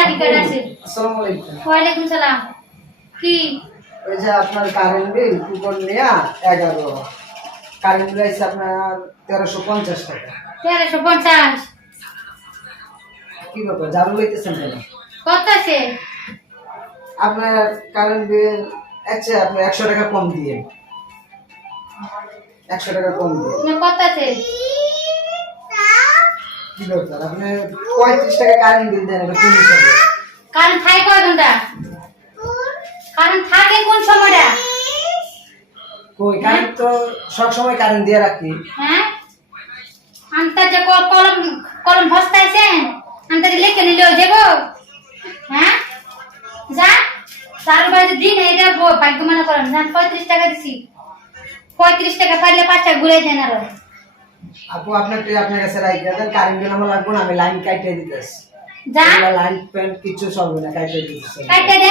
রাখি কার আছে। আসসালামু আলাইকুম। ওয়ালাইকুম সালাম। কি ওই যে আপনার কারেন্ট বিল কুপন নেয়া 11, কারেন্ট বিল আছে আপনার 1350 টাকা। 1350? কি ব্যাপার জারু লইতেছেন কেন? কত আছে? আপনার কারেন্ট বিল আছে, আপনি 100 টাকা কম দিয়ে, 100 টাকা কম দিয়ে। না কত আছে? কি ব্যাপার আপনি 35 টাকা কারেন্ট বিল দেন, এটা কোন হিসাবে? কারণ থাকে কয় ঘন্টা? কারণ থাকে কোন সময়টা? কই কারেন্ট তো সব সময় কারেন্ট দিয়ে রাখি। হ্যাঁ আনতা যে কলম কলম ভস্তাইছেন আনতা যে লিখে নিলে হয়ে যাবো। হ্যাঁ যা তার বাড়িতে দিন এটা ভাগ্য মনে করেন জান 35 টাকা দিছি। 35 টাকা পাইলে 5 টাকা ঘুরে দেন আরো। আপু আপনার কাছে রাইখা দেন, কারেন্ট বিল আমার লাগবে না, আমি লাইন কাটিয়ে দিতেছি। যা লাইন প্যান্ট কিছু চলবে না, কাটিয়ে দিতেছি। কাটে দেন।